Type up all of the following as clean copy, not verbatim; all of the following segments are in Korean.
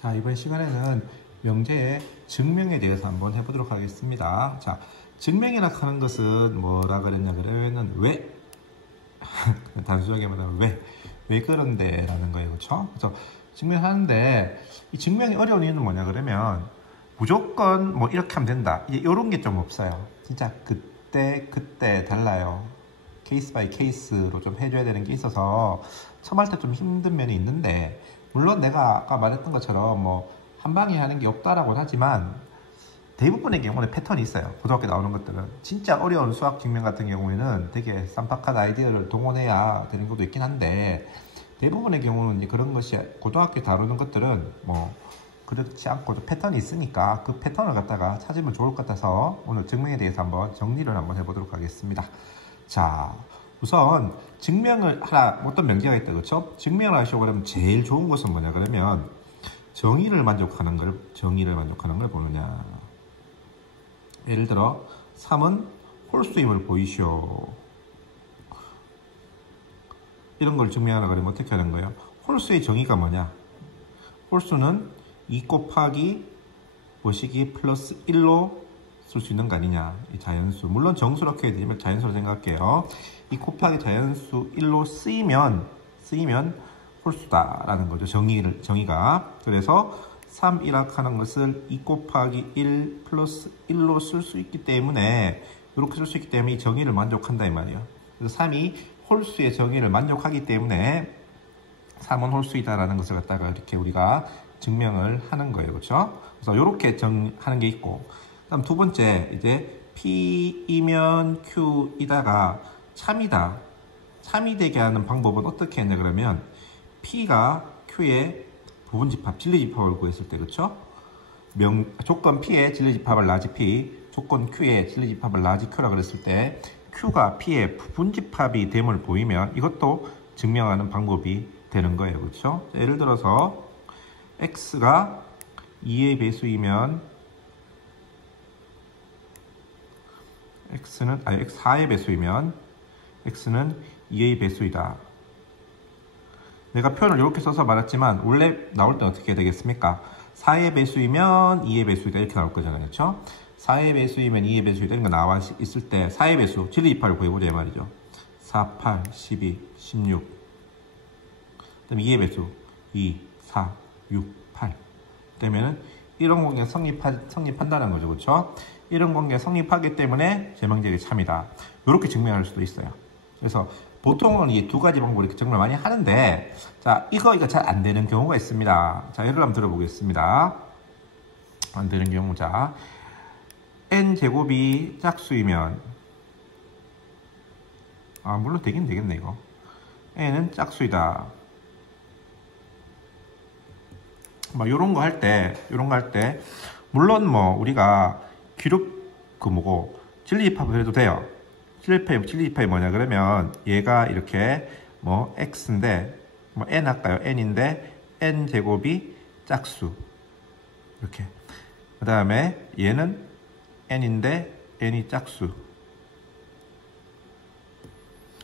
자, 이번 시간에는 명제의 증명에 대해서 한번 해보도록 하겠습니다. 자, 증명이라 하는 것은 뭐라 그랬냐 그러면은 왜 단순하게 말하면 왜 그런데 라는 거예요. 그렇죠? 그래서 증명하는데 이 증명이 어려운 이유는 뭐냐 그러면 무조건 뭐 이렇게 하면 된다 이런 게 좀 없어요. 진짜 그때 달라요. 케이스 바이 케이스로 좀 해줘야 되는 게 있어서 처음 할 때 좀 힘든 면이 있는데, 물론 내가 아까 말했던 것처럼 뭐 한 방에 하는 게 없다라고 하지만 대부분의 경우는 패턴이 있어요. 고등학교 나오는 것들은 진짜 어려운 수학 증명 같은 경우에는 되게 쌈박한 아이디어를 동원해야 되는 것도 있긴 한데, 대부분의 경우는 이제 그런 것이 고등학교 다루는 것들은 뭐 그렇지 않고 패턴이 있으니까 그 패턴을 갖다가 찾으면 좋을 것 같아서 오늘 증명에 대해서 한번 정리를 한번 해보도록 하겠습니다. 자, 우선 증명을 어떤 명제가 있다, 그렇죠? 증명을 하시려고 그러면 제일 좋은 것은 뭐냐 그러면 정의를 만족하는 걸 보느냐. 예를 들어 3은 홀수임을 보이시오. 이런 걸 증명하려고 그러면 어떻게 하는 거예요? 홀수의 정의가 뭐냐? 홀수는 2 곱하기 뭐시기 플러스 1로 쓸 수 있는 거 아니냐, 이 자연수. 물론 정수로 해야 되지만 자연수로 생각할게요. 2 곱하기 자연수 1로 쓰이면 홀수다라는 거죠. 정의가. 그래서 3이라 하는 것을 2 곱하기 1 플러스 1로 쓸 수 있기 때문에, 이렇게 쓸 수 있기 때문에 이 정의를 만족한다 이 말이에요. 그래서 3이 홀수의 정의를 만족하기 때문에 3은 홀수이다라는 것을 갖다가 이렇게 우리가 증명을 하는 거예요. 그렇죠? 그래서 이렇게 하는 게 있고, 그다음 두 번째, 이제 P이면 Q이다가 참이 되게 하는 방법은 어떻게 했냐 그러면 P가 Q의 부분집합, 진리집합을 구했을 때, 그렇죠? 조건 P의 진리집합을 라지 P, 조건 Q의 진리집합을 라지 Q라 그랬을 때 Q가 P의 부분집합이 됨을 보이면 이것도 증명하는 방법이 되는 거예요. 그렇죠? 예를 들어서 X가 2의 배수이면 X 4의 배수이면 X는 2의 배수이다. 내가 표현을 이렇게 써서 말했지만 원래 나올 때 어떻게 되겠습니까? 4의 배수이면 2의 배수이다 이렇게 나올 거잖아요. 그렇죠? 4의 배수이면 2의 배수이다 이런 거 나와 있을 때 4의 배수, 진리집합을 구해보자 이 말이죠. 4, 8, 12, 16. 그다음에 2의 배수 2, 4, 6, 8 되면은 이런 관계가 성립한다는 거죠. 그렇죠? 이런 관계가 성립하기 때문에 제명제의 참이다. 이렇게 증명할 수도 있어요. 그래서 보통은 이 두 가지 방법으로 이렇게 증명을 많이 하는데, 자, 이거 잘 안 되는 경우가 있습니다. 자, 예를 한번 들어보겠습니다. 안 되는 경우, 자, n제곱이 짝수이면, 물론 되긴 되겠네, 이거. n은 짝수이다. 막 요런 거 할 때, 물론 뭐 우리가 진리집합을 해도 돼요. 진리집합이 뭐냐 그러면 얘가 이렇게 뭐 x인데 뭐 n 할까요? n인데 n제곱이 짝수 이렇게. 그 다음에 얘는 n인데 n이 짝수.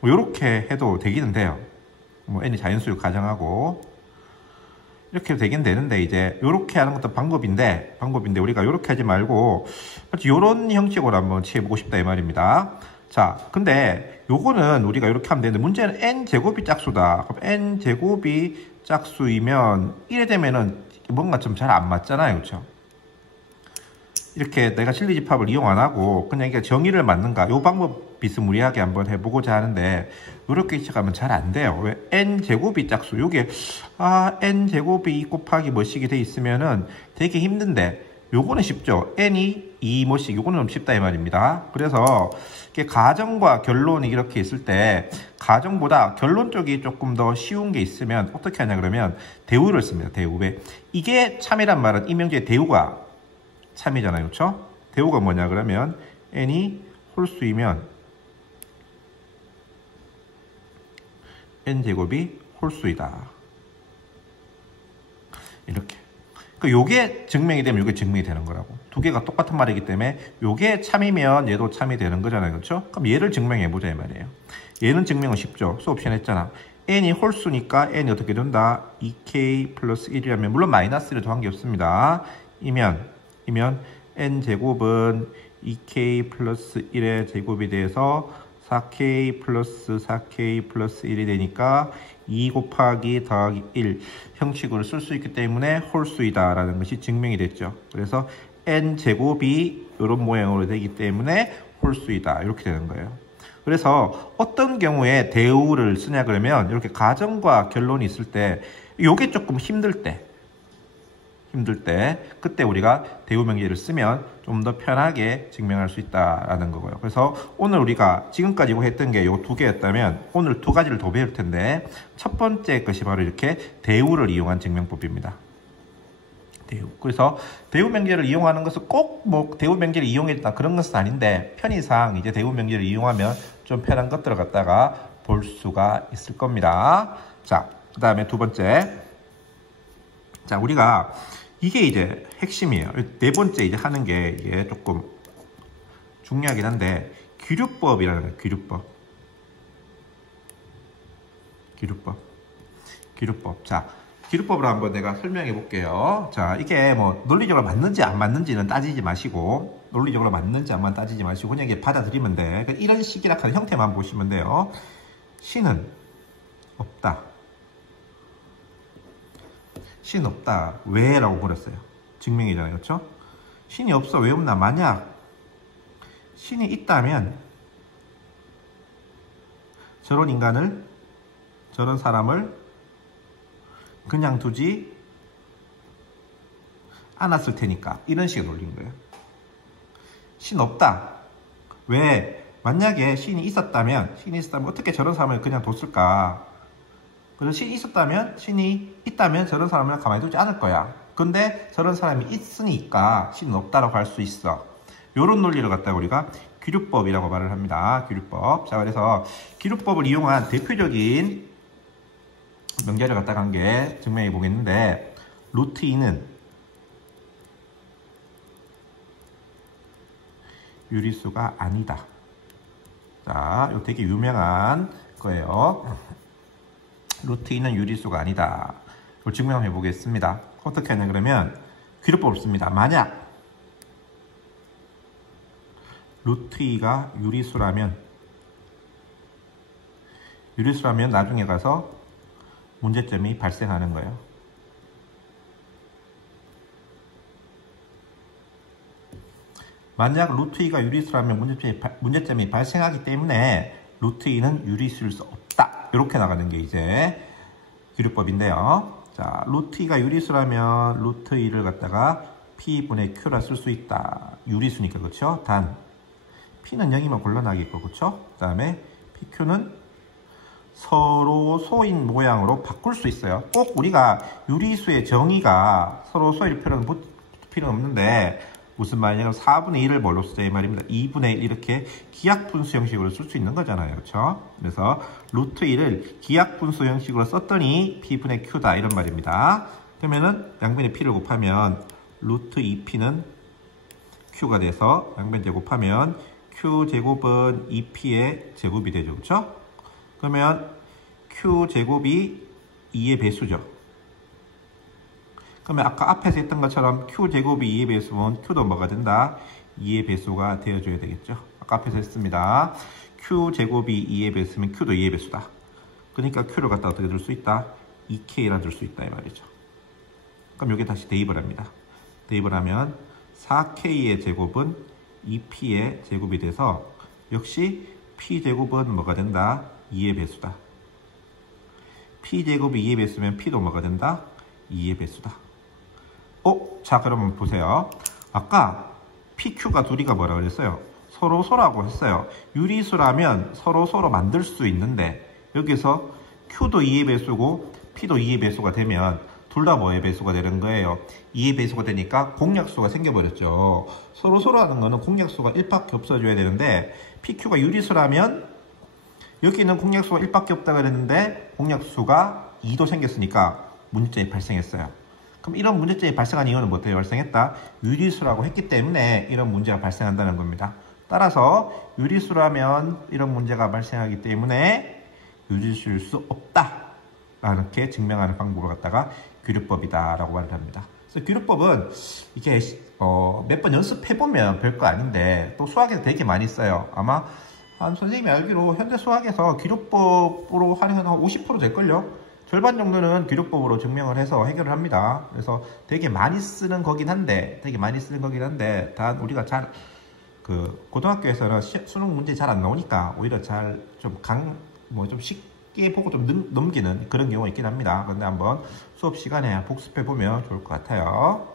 뭐 요렇게 해도 되기는 돼요. 뭐 n이 자연수를 가정하고 이렇게 되긴 되는데, 이제 요렇게 하는 것도 방법인데 우리가 요렇게 하지 말고 요런 형식으로 한번 취해보고 싶다 이 말입니다. 자, 근데 요거는 우리가 이렇게 하면 되는데, 문제는 n제곱이 짝수다. 그럼 n제곱이 짝수이면 이래 되면은 뭔가 좀 잘 안 맞잖아요. 그렇죠? 이렇게 내가 진리집합을 이용 안 하고 그냥 이게 정의를 맞는가, 요 방법 비스무리하게 한번 해보고자 하는데 이렇게 시작하면 잘 안 돼요. 왜? n제곱이 짝수. 요게 n제곱이 2 곱하기 뭐씩이 돼 있으면은 되게 힘든데 요거는 쉽죠. n이 2 뭐씩, 요거는 좀 쉽다 이 말입니다. 그래서 이게 가정과 결론이 이렇게 있을 때 가정보다 결론 쪽이 조금 더 쉬운 게 있으면 어떻게 하냐 그러면 대우를 씁니다. 대우. 왜? 이게 참이란 말은 이 명제의 대우가 참이잖아요. 그렇죠? 대우가 뭐냐 그러면 n이 홀수이면 n제곱이 홀수이다. 이렇게. 그러니까 요게 증명이 되면 요게 증명이 되는 거라고. 두 개가 똑같은 말이기 때문에 요게 참이면 얘도 참이 되는 거잖아요. 그렇죠? 그럼 얘를 증명해 보자 이 말이에요. 얘는 증명은 쉽죠. 수옵션 했잖아. n이 홀수니까 n이 어떻게 된다? 2k 플러스 1이라면 물론 마이너스를 더한 게 없습니다. 이면 n제곱은 2k 플러스 1의 제곱이 돼서 4k 플러스 4k 플러스 1이 되니까 2 곱하기 더하기 1 형식으로 쓸 수 있기 때문에 홀수이다 라는 것이 증명이 됐죠. 그래서 n제곱이 이런 모양으로 되기 때문에 홀수이다 이렇게 되는 거예요. 그래서 어떤 경우에 대우를 쓰냐 그러면 이렇게 가정과 결론이 있을 때 이게 조금 힘들 때 그때 우리가 대우 명제를 쓰면 좀 더 편하게 증명할 수 있다라는 거고요. 그래서 오늘 우리가 지금까지 했던 게 요 두 개였다면 오늘 두 가지를 더 배울 텐데 첫 번째 것이 바로 이렇게 대우를 이용한 증명법입니다. 대우. 그래서 대우 명제를 이용하는 것은 꼭 뭐 대우 명제를 이용했다 그런 것은 아닌데 편의상 이제 대우 명제를 이용하면 좀 편한 것들을 갖다가 볼 수가 있을 겁니다. 자, 그 다음에 두 번째. 자, 우리가 이게 이제 핵심이에요. 네 번째 이제 하는 게 이게 조금 중요하긴 한데 귀류법이라는 거예요. 귀류법. 자, 귀류법을 한번 내가 설명해 볼게요. 자, 이게 뭐 논리적으로 맞는지 안 맞는지는 따지지 마시고 그냥 이게 받아들이면 돼. 그러니까 이런 식이라 하는 형태만 보시면 돼요. 신은 없다. 신 없다. 왜? 라고 물었어요. 증명이잖아요. 그렇죠? 신이 없어. 왜 없나? 만약 신이 있다면 저런 사람을 그냥 두지 않았을 테니까. 이런 식의 논리인 거예요. 신 없다. 왜? 만약에 신이 있었다면 어떻게 저런 사람을 그냥 뒀을까? 그래서 신이 있다면 저런 사람을 가만히 두지 않을 거야. 근데 저런 사람이 있으니까 신은 없다라고 할 수 있어. 요런 논리를 갖다가 우리가 귀류법이라고 말을 합니다. 귀류법. 자, 그래서 귀류법을 이용한 대표적인 명제를 갖다가 한 게 증명해 보겠는데 루트 2는 유리수가 아니다. 자, 이거 되게 유명한 거예요. 루트 2는 유리수가 아니다. 이걸 증명해 보겠습니다. 어떻게 하냐 그러면 귀류법을 씁니다. 만약 루트 2가 유리수라면 나중에 가서 문제점이 발생하는 거예요. 만약 루트 2가 유리수라면 문제점이 발생하기 때문에 루트 2는 유리수일 수 없다. 이렇게 나가는 게 이제 귀류법인데요. 자, 루트 2가 유리수라면 루트 2를 갖다가 P분의 Q라 쓸 수 있다. 유리수니까, 그렇죠? 단 P는 0이면 곤란하겠고, 그렇죠? 그 다음에 PQ는 서로 소인 모양으로 바꿀 수 있어요. 꼭 우리가 유리수의 정의가 서로 소일 필요는 없는데 무슨 말이냐면 4분의 1을 뭘로 쓰자 이 말입니다. 2분의 1 이렇게 기하분수 형식으로 쓸 수 있는 거잖아요. 그렇죠? 그래서 루트 1을 기하분수 형식으로 썼더니 P분의 Q다 이런 말입니다. 그러면은 양변에 P를 곱하면 루트 2P는 Q가 돼서 양변 제곱하면 Q제곱은 2P의 제곱이 되죠. 그렇죠? 그러면 Q제곱이 2의 배수죠. 그러면 아까 앞에서 했던 것처럼 Q제곱이 2의 배수면 Q도 뭐가 된다? 2의 배수가 되어줘야 되겠죠. 아까 앞에서 했습니다. Q제곱이 2의 배수면 Q도 2의 배수다. 그러니까 Q를 갖다 어떻게 둘 수 있다? 2K라 둘 수 있다 이 말이죠. 그럼 여기 다시 대입을 합니다. 대입을 하면 4K의 제곱은 2P의 제곱이 돼서 역시 P제곱은 뭐가 된다? 2의 배수다. P제곱이 2의 배수면 P도 뭐가 된다? 2의 배수다. 자, 그러면 보세요. 아까 PQ가 둘이가 뭐라 그랬어요? 서로라고 했어요. 유리수라면 서로 만들 수 있는데 여기서 Q도 2의 배수고 P도 2의 배수가 되면 둘 다 뭐의 배수가 되는 거예요? 2의 배수가 되니까 공약수가 생겨버렸죠. 서로 하는 거는 공약수가 1밖에 없어져야 되는데 PQ가 유리수라면 여기는 공약수가 1밖에 없다 그랬는데 공약수가 2도 생겼으니까 문제점이 발생했어요. 그럼 이런 문제점이 발생한 이유는 뭐 때문에 발생했다? 유리수라고 했기 때문에 이런 문제가 발생한다는 겁니다. 따라서 유리수라면 이런 문제가 발생하기 때문에 유지시킬 수 없다. 이렇게 증명하는 방법을 갖다가 규류법이다라고 말을 합니다. 그래서 규류법은 이게 몇 번 연습해보면 별거 아닌데 또 수학에서 되게 많이 써요. 아마 선생님이 알기로 현재 수학에서 규류법으로 활용하는 한 50% 될걸요? 절반 정도는 규류법으로 증명을 해서 해결을 합니다. 그래서 되게 많이 쓰는 거긴 한데 단 우리가 잘 고등학교에서는 수능 문제 잘 안 나오니까 오히려 잘 좀 쉽게 보고 좀 넘기는 그런 경우가 있긴 합니다. 그런데 한번 수업 시간에 복습해 보면 좋을 것 같아요.